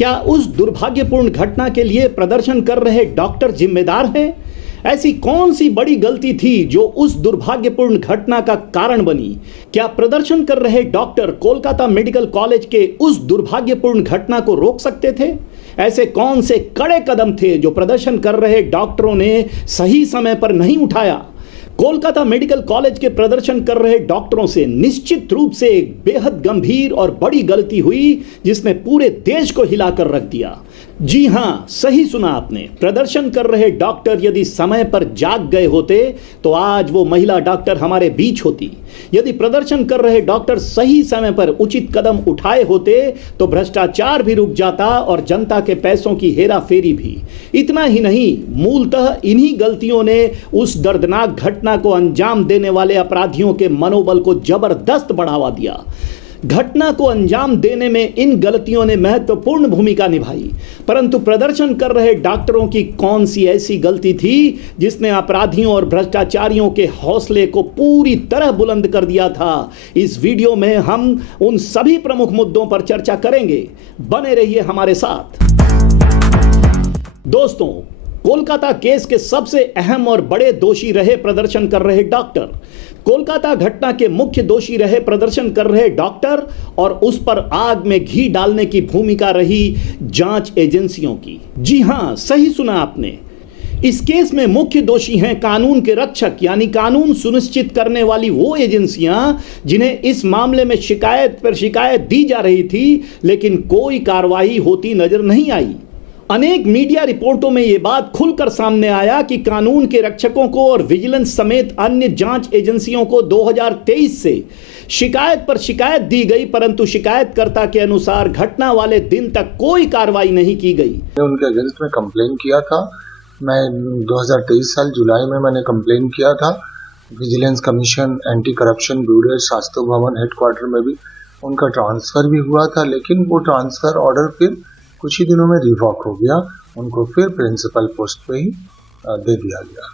क्या उस दुर्भाग्यपूर्ण घटना के लिए प्रदर्शन कर रहे डॉक्टर जिम्मेदार हैं? ऐसी कौन सी बड़ी गलती थी जो उस दुर्भाग्यपूर्ण घटना का कारण बनी? क्या प्रदर्शन कर रहे डॉक्टर कोलकाता मेडिकल कॉलेज के उस दुर्भाग्यपूर्ण घटना को रोक सकते थे? ऐसे कौन से कड़े कदम थे जो प्रदर्शन कर रहे डॉक्टरों ने सही समय पर नहीं उठाया? कोलकाता मेडिकल कॉलेज के प्रदर्शन कर रहे डॉक्टरों से निश्चित रूप से एक बेहद गंभीर और बड़ी गलती हुई जिसने पूरे देश को हिलाकर रख दिया। जी हां, सही सुना आपने। प्रदर्शन कर रहे डॉक्टर यदि समय पर जाग गए होते तो आज वो महिला डॉक्टर हमारे बीच होती। यदि प्रदर्शन कर रहे डॉक्टर सही समय पर उचित कदम उठाए होते तो भ्रष्टाचार भी रुक जाता और जनता के पैसों की हेराफेरी भी। इतना ही नहीं, मूलतः इन्हीं गलतियों ने उस दर्दनाक घटना को अंजाम देने वाले अपराधियों के मनोबल को जबरदस्त बढ़ावा दिया। घटना को अंजाम देने में इन गलतियों ने महत्वपूर्ण भूमिका निभाई, परंतु प्रदर्शन कर रहे डॉक्टरों की कौन सी ऐसी गलती थी जिसने अपराधियों और भ्रष्टाचारियों के हौसले को पूरी तरह बुलंद कर दिया था? इस वीडियो में हम उन सभी प्रमुख मुद्दों पर चर्चा करेंगे। बने रहिए हमारे साथ। दोस्तों, कोलकाता केस के सबसे अहम और बड़े दोषी रहे प्रदर्शन कर रहे डॉक्टर। कोलकाता घटना के मुख्य दोषी रहे प्रदर्शन कर रहे डॉक्टर और उस पर आग में घी डालने की भूमिका रही जांच एजेंसियों की। जी हां, सही सुना आपने। इस केस में मुख्य दोषी हैं कानून के रक्षक, यानी कानून सुनिश्चित करने वाली वो एजेंसियां जिन्हें इस मामले में शिकायत पर शिकायत दी जा रही थी, लेकिन कोई कार्रवाई होती नजर नहीं आई। अनेक मीडिया रिपोर्टों में यह बात खुलकर सामने आया कि कानून के रक्षकों को और विजिलेंस समेत अन्य जांच एजेंसियों को 2023 से शिकायत पर शिकायत दी गई, परंतु शिकायतकर्ता के अनुसार घटना वाले दिन तक कोई कार्रवाई नहीं की गई। उनके अगेंस्ट में कंप्लेन किया था। मैं 2023 साल जुलाई में मैंने कंप्लेन किया था। Vigilance commission, anti corruption bureau, Shastri भवन हेडक्वार्टर में भी उनका ट्रांसफर भी हुआ था, लेकिन वो ट्रांसफर ऑर्डर फिर कुछ ही दिनों में रिवॉक हो गया। उनको फिर प्रिंसिपल पोस्ट पे ही दे दिया गया।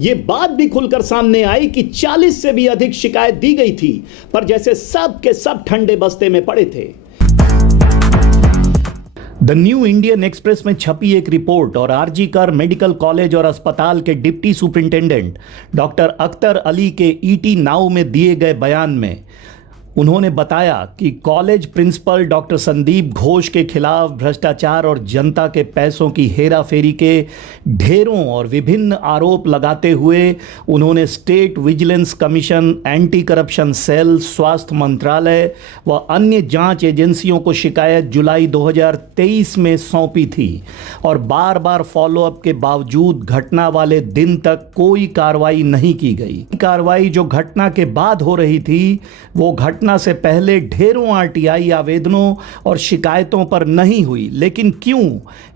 ये बात भी खुलकर सामने आई कि 40 से भी अधिक शिकायत दी गई थी, पर जैसे सब के सब ठंडे बस्ते में पड़े थे। द न्यू इंडियन एक्सप्रेस में छपी एक रिपोर्ट और आरजी कर मेडिकल कॉलेज और अस्पताल के deputy superintendent doctor Akhtar Ali के ईटी नाउ में दिए गए बयान में उन्होंने बताया कि college principal doctor Sandeep Ghosh के खिलाफ भ्रष्टाचार और जनता के पैसों की हेराफेरी के ढेरों और विभिन्न आरोप लगाते हुए उन्होंने state vigilance commission, anti corruption cell, स्वास्थ्य मंत्रालय व अन्य जांच एजेंसियों को शिकायत जुलाई 2023 में सौंपी थी और बार बार फॉलोअप के बावजूद घटना वाले दिन तक कोई कार्रवाई नहीं की गई। कार्रवाई जो घटना के बाद हो रही थी वो घटना से पहले ढेरों आरटीआई आवेदनों और शिकायतों पर नहीं हुई। लेकिन क्यों?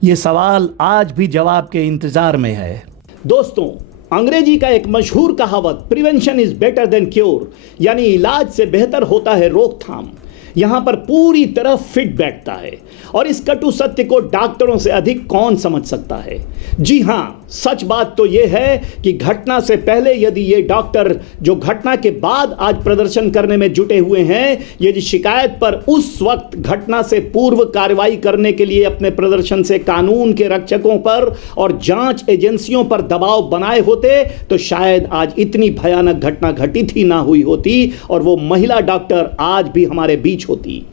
ये सवाल आज भी जवाब के इंतजार में है। दोस्तों, अंग्रेजी का एक मशहूर कहावत prevention is better than cure, यानी इलाज से बेहतर होता है रोकथाम, यहां पर पूरी तरह फिट बैठता है। और इस कटु सत्य को डॉक्टरों से अधिक कौन समझ सकता है? जी हां, सच बात तो यह है कि घटना से पहले यदि ये डॉक्टर जो घटना के बाद आज प्रदर्शन करने में जुटे हुए हैं, यदि शिकायत पर उस वक्त घटना से पूर्व कार्रवाई करने के लिए अपने प्रदर्शन से कानून के रक्षकों पर और जांच एजेंसियों पर दबाव बनाए होते तो शायद आज इतनी भयानक घटना घटित ही ना हुई होती और वो महिला डॉक्टर आज भी हमारे बीच होती।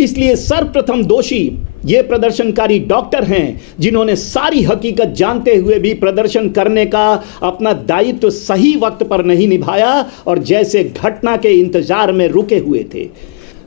इसलिए सर्वप्रथम दोषी ये प्रदर्शनकारी डॉक्टर हैं जिन्होंने सारी हकीकत जानते हुए भी प्रदर्शन करने का अपना दायित्व सही वक्त पर नहीं निभाया और जैसे घटना के इंतजार में रुके हुए थे।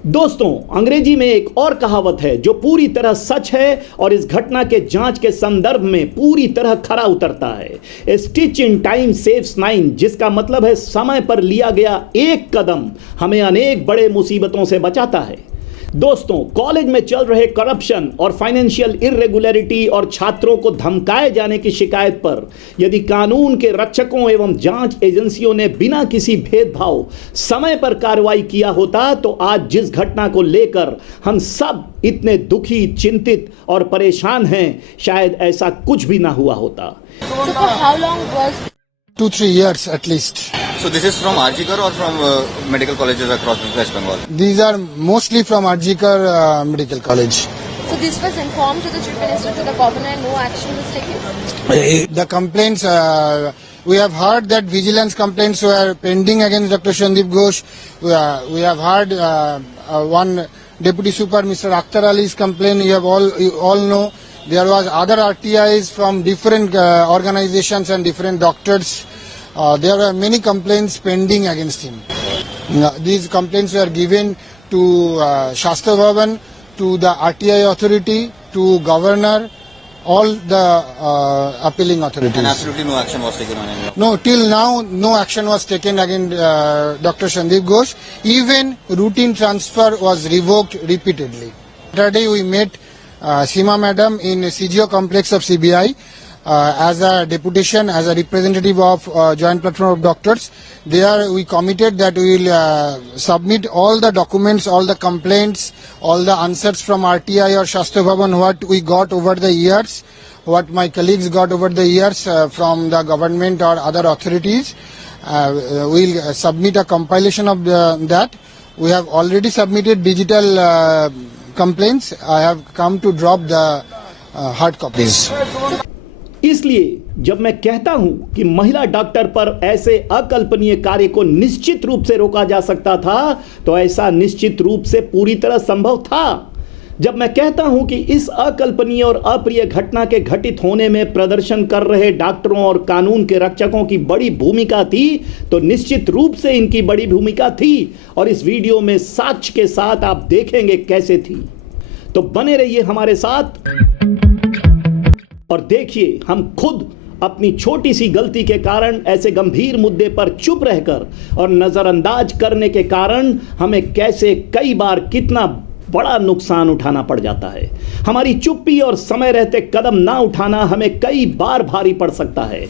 दोस्तों, अंग्रेजी में एक और कहावत है जो पूरी तरह सच है और इस घटना के जांच के संदर्भ में पूरी तरह खरा उतरता है। ए stitch in time saves nine, जिसका मतलब है समय पर लिया गया एक कदम हमें अनेक बड़े मुसीबतों से बचाता है। दोस्तों, कॉलेज में चल रहे करप्शन और फाइनेंशियल इर्रेगुलरिटी और छात्रों को धमकाए जाने की शिकायत पर यदि कानून के रक्षकों एवं जांच एजेंसियों ने बिना किसी भेदभाव समय पर कार्रवाई किया होता तो आज जिस घटना को लेकर हम सब इतने दुखी, चिंतित और परेशान हैं, शायद ऐसा कुछ भी ना हुआ होता। So for how long was 2-3 years at least. So this is from RGKar or from medical colleges across West Bengal? These are mostly from RGKar Medical College. So this was informed to the Chief Minister, to the Governor, and no action was taken? The complaints, we have heard that vigilance complaints were pending against Dr. Sandeep Ghosh. We have heard one Deputy Super, Mr. Akhtar Ali's complaint. You all know. There was other RTIs from different organizations and different doctors. There were many complaints pending against him. These complaints were given to Shastra Bhavan, to the RTI authority, to governor, all the appealing authorities. And absolutely no action was taken on any of them. No, till now, no action was taken against Dr. Sandeep Ghosh. Even routine transfer was revoked repeatedly. Saturday we met Seema Madam in CGO complex of CBI as a deputation, as a representative of Joint Platform of Doctors. There we committed that we will submit all the documents, all the complaints, all the answers from RTI or Shastra Bhavan, what we got over the years, what my colleagues got over the years from the government or other authorities. We will submit a compilation of that. We have already submitted digital complaints. I have come to drop the hard copies. इसलिए जब मैं कहता हूं कि महिला doctor पर ऐसे अकल्पनीय कार्य को निश्चित रूप से रोका जा सकता था, तो ऐसा निश्चित रूप से पूरी तरह संभव था। जब मैं कहता हूं कि इस अकल्पनीय और अप्रिय घटना के घटित होने में प्रदर्शन कर रहे डॉक्टरों और कानून के रक्षकों की बड़ी भूमिका थी, तो निश्चित रूप से इनकी बड़ी भूमिका थी, और इस वीडियो में साक्ष्य के साथ आप देखेंगे कैसे थी। तो बने रहिए हमारे साथ और देखिए हम खुद अपनी छोटी सी गलती के कारण, ऐसे गंभीर मुद्दे पर चुप रहकर और नजरअंदाज करने के कारण हमें कैसे कई बार कितना बड़ा नुकसान उठाना पड़ जाता है। हमारी चुप्पी और समय रहते कदम ना उठाना हमें कई बार भारी पड़ सकता है।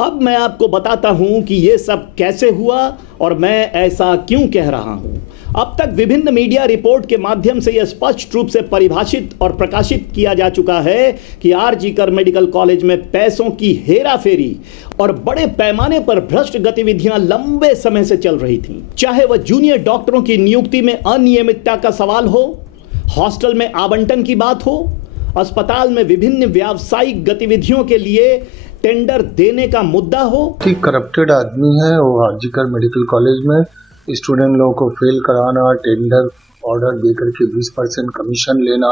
अब मैं आपको बताता हूं कि यह सब कैसे हुआ और मैं ऐसा क्यों कह रहा हूं। अब तक विभिन्न मीडिया रिपोर्ट के माध्यम से यह स्पष्ट रूप से परिभाषित और प्रकाशित किया जा चुका है कि आरजी कर मेडिकल कॉलेज में पैसों की हेराफेरी और बड़े पैमाने पर भ्रष्ट गतिविधियां लंबे समय से चल रही थीं। चाहे वह जूनियर डॉक्टरों की नियुक्ति में अनियमितता का सवाल हो, हॉस्टल में आवंटन की बात हो, अस्पताल में विभिन्न व्यावसायिक गतिविधियों के लिए टेंडर देने का मुद्दा हो। कि करप्टेड आदमी है वो आरजी कर मेडिकल कॉलेज में स्टूडेंट लोगों को फेल कराना, टेंडर ऑर्डर देकर के 20% कमीशन लेना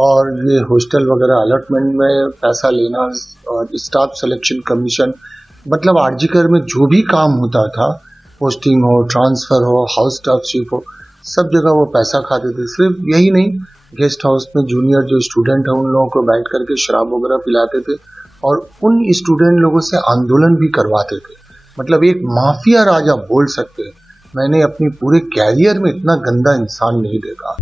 और ये हॉस्टल वगैरह अलॉटमेंट में पैसा लेना और स्टाफ सिलेक्शन कमीशन, मतलब आरजी कर में जो भी काम होता था, पोस्टिंग हो, ट्रांसफर हो, हाउस स्टाफशिप हो, सब जगह वो पैसा खाते थे। सिर्फ यही नहीं, गेस्ट हाउस में जूनियर जो स्टूडेंट है उन लोगों को बैठ करके शराब वगैरह पिलाते थे और उन स्टूडेंट लोगों से आंदोलन भी करवाते थे। मतलब एक माफिया राजा बोल सकते हैं। मैंने अपनी पूरे कैरियर में इतना गंदा इंसान नहीं देखा।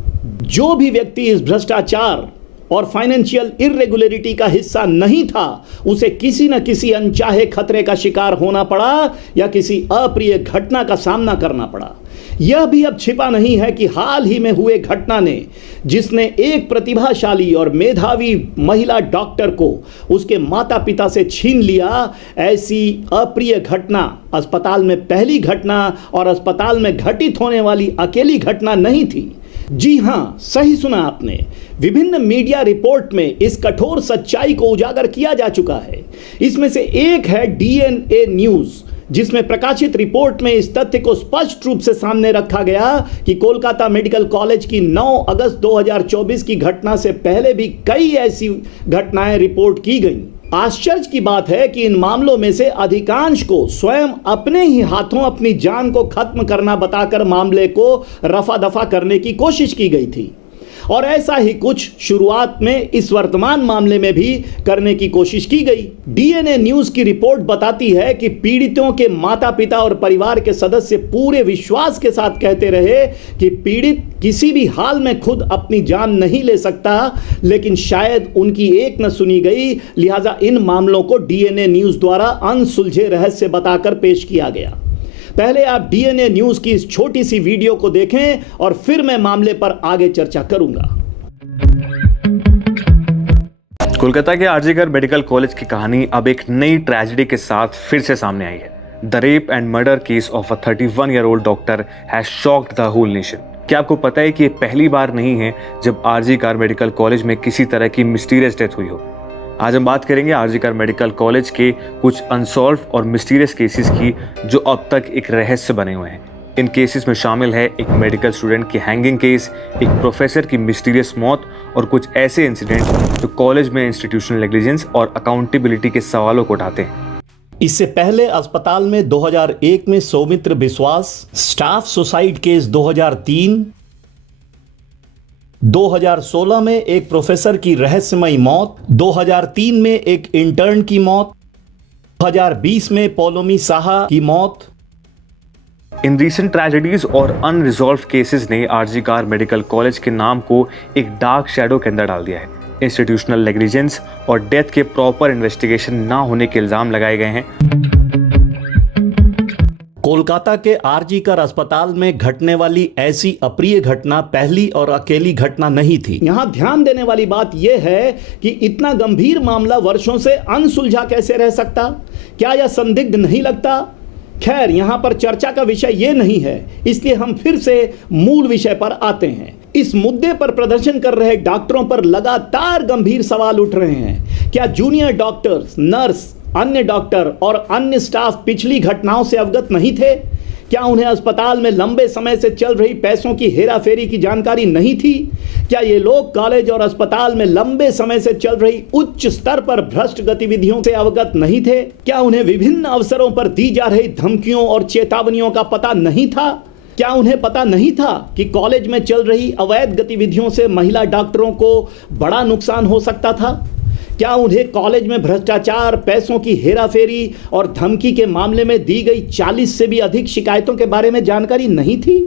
जो भी व्यक्ति इस भ्रष्टाचार और फाइनेंशियल इर्रेगुलरिटी का हिस्सा नहीं था, उसे किसी न किसी अनचाहे खतरे का शिकार होना पड़ा या किसी अप्रिय घटना का सामना करना पड़ा। यह भी अब छिपा नहीं है कि हाल ही में हुए घटना ने, जिसने एक प्रतिभाशाली और मेधावी महिला डॉक्टर को उसके माता पिता से छीन लिया, ऐसी अप्रिय घटना अस्पताल में पहली घटना और अस्पताल में घटित होने वाली अकेली घटना नहीं थी। जी हां, सही सुना आपने। विभिन्न मीडिया रिपोर्ट में इस कठोर सच्चाई को उजागर किया जा चुका है। इसमें से एक है डीएनए न्यूज, जिसमें प्रकाशित रिपोर्ट में इस तथ्य को स्पष्ट रूप से सामने रखा गया कि कोलकाता मेडिकल कॉलेज की 9 अगस्त 2024 की घटना से पहले भी कई ऐसी घटनाएं रिपोर्ट की गईं। आश्चर्य की बात है कि इन मामलों में से अधिकांश को स्वयं अपने ही हाथों अपनी जान को खत्म करना बताकर मामले को रफा दफा करने की कोशिश की गई थी, और ऐसा ही कुछ शुरुआत में इस वर्तमान मामले में भी करने की कोशिश की गई। डीएनए न्यूज की रिपोर्ट बताती है कि पीड़ितों के माता पिता और परिवार के सदस्य पूरे विश्वास के साथ कहते रहे कि पीड़ित किसी भी हाल में खुद अपनी जान नहीं ले सकता, लेकिन शायद उनकी एक न सुनी गई, लिहाजा इन मामलों को डीएनए न्यूज द्वारा अनसुलझे रहस्य बताकर पेश किया गया। पहले आप डीएनए न्यूज की इस छोटी सी वीडियो को देखें और फिर मैं मामले पर आगे चर्चा करूंगा। कोलकाता के आरजी कर मेडिकल कॉलेज की कहानी अब एक नई ट्रेजेडी के साथ फिर से सामने आई है। The rape and murder case of a 31-year-old doctor has shocked the whole nation. क्या आपको पता है कि ये पहली बार नहीं है जब आरजी कार मेडिकल कॉलेज में किसी तरह की मिस्टीरियस डेथ हुई हो। आज हम बात करेंगे आरजी कार मेडिकल कॉलेज के कुछ अनसॉल्व और मिस्टीरियस केसेस की जो अब तक एक रहस्य बने हुए हैं। इन केसेस में शामिल है एक मेडिकल स्टूडेंट की हैंगिंग केस, एक प्रोफेसर की मिस्टीरियस मौत और कुछ ऐसे इंसिडेंट जो कॉलेज में इंस्टीट्यूशनल नेग्लिजेंस और अकाउंटेबिलिटी के सवालों को उठाते हैं। इससे पहले अस्पताल में 2001 में सौमित्र विश्वास, स्टाफ सुसाइड केस 2003, 2016 में एक प्रोफेसर की रहस्यमयी मौत, 2003 में एक इंटर्न की मौत, 2020 में पौलोमी साहा की मौत। इन रीसेंट ट्रेजेडीज और अनरिजॉल्व केसेस ने आरजी कार मेडिकल कॉलेज के नाम को एक डार्क शैडो के अंदर डाल दिया है। इंस्टीट्यूशनल नेग्लिजेंस और डेथ के प्रॉपर इन्वेस्टिगेशन ना होने के इल्जाम लगाए गए हैं। कोलकाता के आरजी कार अस्पताल में घटने वाली ऐसी अप्रिय घटना पहली और अकेली घटना नहीं थी। यहां ध्यान देने वाली बात यह है कि इतना गंभीर मामला वर्षों से अनसुलझा कैसे रह सकता? क्या यह संदिग्ध नहीं लगता? खैर, यहां पर चर्चा का विषय यह नहीं है, इसलिए हम फिर से मूल विषय पर आते हैं। इस मुद्दे पर प्रदर्शन कर रहे डॉक्टरों पर लगातार गंभीर सवाल उठ रहे हैं। क्या जूनियर डॉक्टर्स, नर्स, अन्य डॉक्टर और अन्य स्टाफ पिछली घटनाओं से अवगत नहीं थे? क्या उन्हें अस्पताल में लंबे समय से चल रही पैसों की हेराफेरी की जानकारी नहीं थी? क्या ये लोग कॉलेज और अस्पताल में लंबे समय से चल रही उच्च स्तर पर भ्रष्ट गतिविधियों से अवगत नहीं थे? क्या उन्हें विभिन्न अवसरों पर दी जा रही धमकियों और चेतावनियों का पता नहीं था? क्या उन्हें पता नहीं था कि कॉलेज में चल रही अवैध गतिविधियों से महिला डॉक्टरों को बड़ा नुकसान हो सकता था? क्या उन्हें कॉलेज में भ्रष्टाचार, पैसों की हेराफेरी और धमकी के मामले में दी गई 40 से भी अधिक शिकायतों के बारे में जानकारी नहीं थी?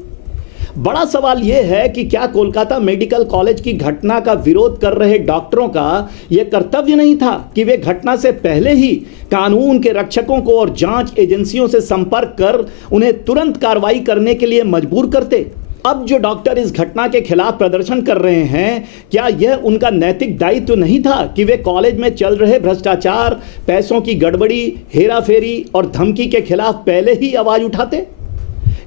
बड़ा सवाल यह है कि क्या कोलकाता मेडिकल कॉलेज की घटना का विरोध कर रहे डॉक्टरों का यह कर्तव्य नहीं था कि वे घटना से पहले ही कानून के रक्षकों को और जांच एजेंसियों से संपर्क कर उन्हें तुरंत कार्रवाई करने के लिए मजबूर करते? अब जो डॉक्टर इस घटना के खिलाफ प्रदर्शन कर रहे हैं, क्या यह उनका नैतिक दायित्व नहीं था कि वे कॉलेज में चल रहे भ्रष्टाचार, पैसों की गड़बड़ी, हेराफेरी और धमकी के खिलाफ पहले ही आवाज उठाते?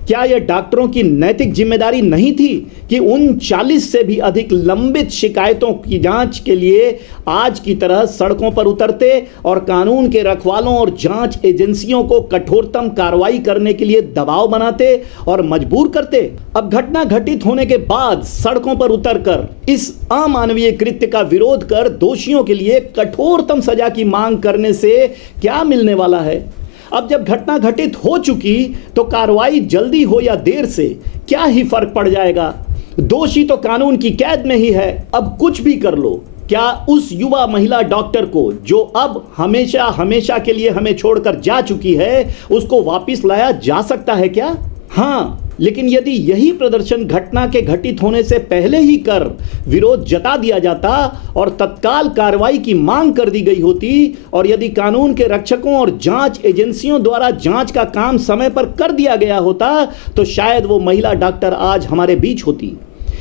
क्या यह डॉक्टरों की नैतिक जिम्मेदारी नहीं थी कि उन 40 से भी अधिक लंबित शिकायतों की जांच के लिए आज की तरह सड़कों पर उतरते और कानून के रखवालों और जांच एजेंसियों को कठोरतम कार्रवाई करने के लिए दबाव बनाते और मजबूर करते? अब घटना घटित होने के बाद सड़कों पर उतरकर इस अमानवीय कृत्य का विरोध कर दोषियों के लिए कठोरतम सजा की मांग करने से क्या मिलने वाला है? अब जब घटना घटित हो चुकी तो कार्रवाई जल्दी हो या देर से क्या ही फर्क पड़ जाएगा? दोषी तो कानून की कैद में ही है। अब कुछ भी कर लो, क्या उस युवा महिला डॉक्टर को जो अब हमेशा हमेशा के लिए हमें छोड़कर जा चुकी है, उसको वापस लाया जा सकता है क्या? हाँ, लेकिन यदि यही प्रदर्शन घटना के घटित होने से पहले ही कर विरोध जता दिया जाता और तत्काल कार्रवाई की मांग कर दी गई होती और यदि कानून के रक्षकों और जांच एजेंसियों द्वारा जांच का काम समय पर कर दिया गया होता, तो शायद वो महिला डॉक्टर आज हमारे बीच होती।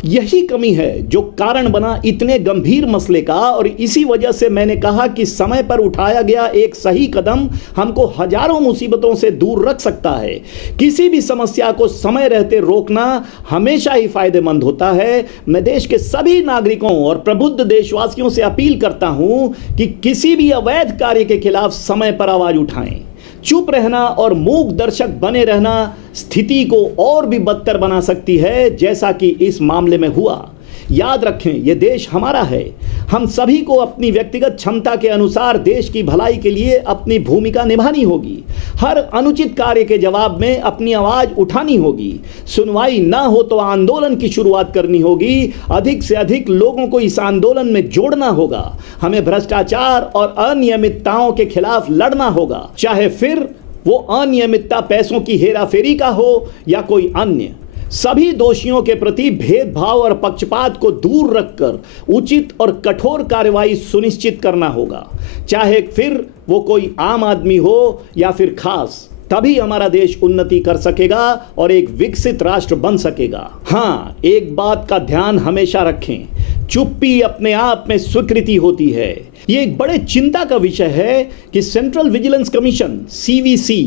यही कमी है जो कारण बना इतने गंभीर मसले का, और इसी वजह से मैंने कहा कि समय पर उठाया गया एक सही कदम हमको हजारों मुसीबतों से दूर रख सकता है। किसी भी समस्या को समय रहते रोकना हमेशा ही फायदेमंद होता है। मैं देश के सभी नागरिकों और प्रबुद्ध देशवासियों से अपील करता हूं कि किसी भी अवैध कार्य के खिलाफ समय पर आवाज उठाएं। चुप रहना और मूक दर्शक बने रहना स्थिति को और भी बदतर बना सकती है, जैसा कि इस मामले में हुआ। याद रखें, यह देश हमारा है। हम सभी को अपनी व्यक्तिगत क्षमता के अनुसार देश की भलाई के लिए अपनी भूमिका निभानी होगी। हर अनुचित कार्य के जवाब में अपनी आवाज उठानी होगी। सुनवाई ना हो तो आंदोलन की शुरुआत करनी होगी। अधिक से अधिक लोगों को इस आंदोलन में जोड़ना होगा। हमें भ्रष्टाचार और अनियमितताओं के खिलाफ लड़ना होगा, चाहे फिर वो अनियमितता पैसों की हेराफेरी का हो या कोई अन्य। सभी दोषियों के प्रति भेदभाव और पक्षपात को दूर रखकर उचित और कठोर कार्रवाई सुनिश्चित करना होगा, चाहे फिर वो कोई आम आदमी हो या फिर खास। तभी हमारा देश उन्नति कर सकेगा और एक विकसित राष्ट्र बन सकेगा। हाँ, एक बात का ध्यान हमेशा रखें, चुप्पी अपने आप में स्वीकृति होती है। ये एक बड़े चिंता का विषय है कि सेंट्रल विजिलेंस कमीशन (CVC)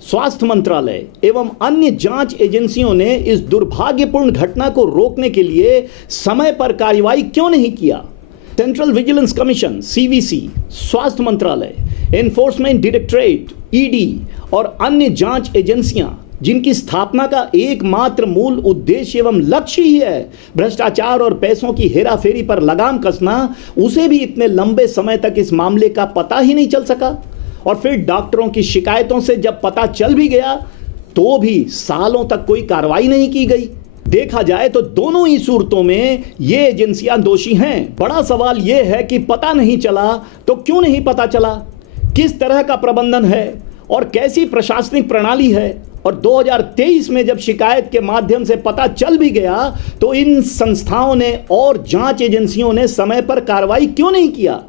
स्वास्थ्य मंत्रालय एवं अन्य जांच एजेंसियों ने इस दुर्भाग्यपूर्ण घटना को रोकने के लिए समय पर कार्रवाई क्यों नहीं किया? सेंट्रल विजिलेंस कमीशन सीवीसी, स्वास्थ्य मंत्रालय, एनफोर्समेंट डायरेक्टरेट ईडी और अन्य जांच एजेंसियां जिनकी स्थापना का एकमात्र मूल उद्देश्य एवं लक्ष्य ही है भ्रष्टाचार और पैसों की हेराफेरी पर लगाम कसना, उसे भी इतने लंबे समय तक इस मामले का पता ही नहीं चल सका। और फिर डॉक्टरों की शिकायतों से जब पता चल भी गया तो भी सालों तक कोई कार्रवाई नहीं की गई। देखा जाए तो दोनों ही सूरतों में ये एजेंसियां दोषी हैं। बड़ा सवाल यह है कि पता नहीं चला तो क्यों नहीं पता चला, किस तरह का प्रबंधन है और कैसी प्रशासनिक प्रणाली है। और 2023 में जब शिकायत के माध्यम से पता चल भी गया तो इन संस्थाओं ने और जांच एजेंसियों ने समय पर कार्रवाई क्यों नहीं किया?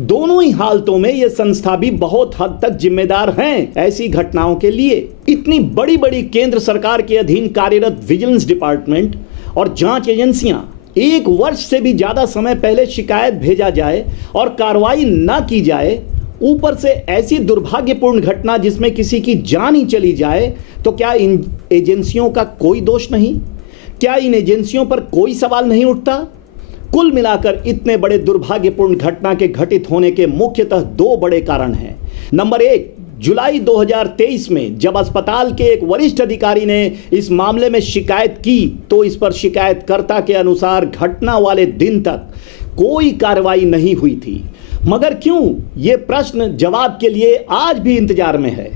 दोनों ही हालतों में ये संस्था भी बहुत हद तक जिम्मेदार हैं ऐसी घटनाओं के लिए। इतनी बड़ी बड़ी केंद्र सरकार के अधीन कार्यरत विजिलेंस डिपार्टमेंट और जांच एजेंसियां 1 वर्ष से भी ज्यादा समय पहले शिकायत भेजा जाए और कार्रवाई ना की जाए, ऊपर से ऐसी दुर्भाग्यपूर्ण घटना जिसमें किसी की जान ही चली जाए, तो क्या इन एजेंसियों का कोई दोष नहीं? क्या इन एजेंसियों पर कोई सवाल नहीं उठता? कुल मिलाकर इतने बड़े दुर्भाग्यपूर्ण घटना के घटित होने के मुख्यतः 2 बड़े कारण हैं। नंबर 1, जुलाई 2023 में जब अस्पताल के एक वरिष्ठ अधिकारी ने इस मामले में शिकायत की तो इस पर शिकायतकर्ता के अनुसार घटना वाले दिन तक कोई कार्रवाई नहीं हुई थी। मगर क्यों? ये प्रश्न जवाब के लिए आज भी इंतजार में है।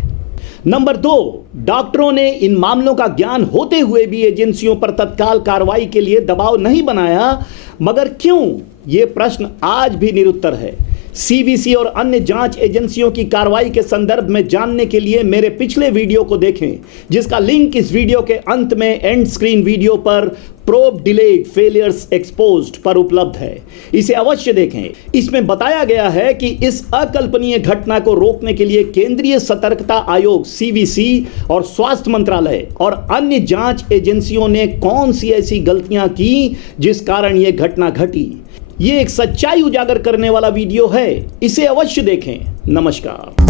नंबर 2, डॉक्टरों ने इन मामलों का ज्ञान होते हुए भी एजेंसियों पर तत्काल कार्रवाई के लिए दबाव नहीं बनाया। मगर क्यों? ये प्रश्न आज भी निरुत्तर है। सीवीसी और अन्य जांच एजेंसियों की कार्रवाई के संदर्भ में जानने के लिए मेरे पिछले वीडियो को देखें, जिसका लिंक इस वीडियो के अंत में एंड स्क्रीन वीडियो पर प्रोब डिलेड फेलियर्स एक्सपोज्ड पर उपलब्ध है। इसे अवश्य देखें। इसमें बताया गया है कि इस अकल्पनीय घटना को रोकने के लिए केंद्रीय सतर्कता आयोग सीवीसी और स्वास्थ्य मंत्रालय और अन्य जांच एजेंसियों ने कौन सी ऐसी गलतियां की जिस कारण यह घटना घटी। ये एक सच्चाई उजागर करने वाला वीडियो है, इसे अवश्य देखें। नमस्कार।